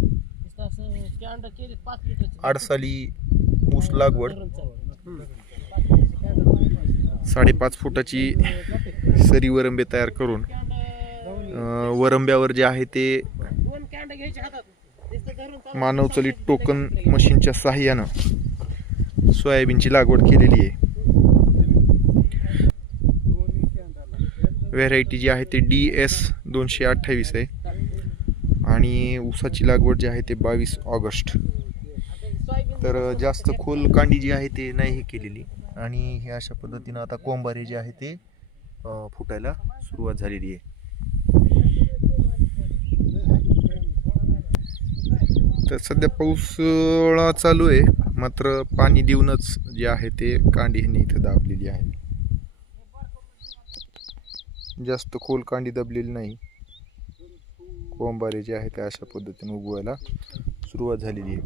नुसतं आडसाली ऊस लागवड. साडेपाच फुटाची सरी वरंबे तयार करून वरंब्यावर जे आहे ते मानवचलित टोकन मशीनच्या सहाय्यानं सोयाबीनची लागवड केलेली आहे. व्हेरायटी जी आहे ती डी एस दोनशे अठ्ठावीस आहे. आणि ऊसाची लागवड जी आहे ते बावीस ऑगस्ट. तर जास्त खोल कांडी जी आहे ते नाही हे केलेली. आणि हे अशा पद्धतीनं आता कोंबारे जे आहे ते फुटायला सुरुवात झालेली आहे. तर सध्या पाऊसळा चालू आहे. मात्र पाणी देऊनच जे आहे ते कांडी ह्यांनी इथं दाबलेली आहे. जास्त खोल कांडी दबलेली नाही. कोंबारे जे आहे ते अशा पद्धतीने उगवायला सुरुवात झालेली आहे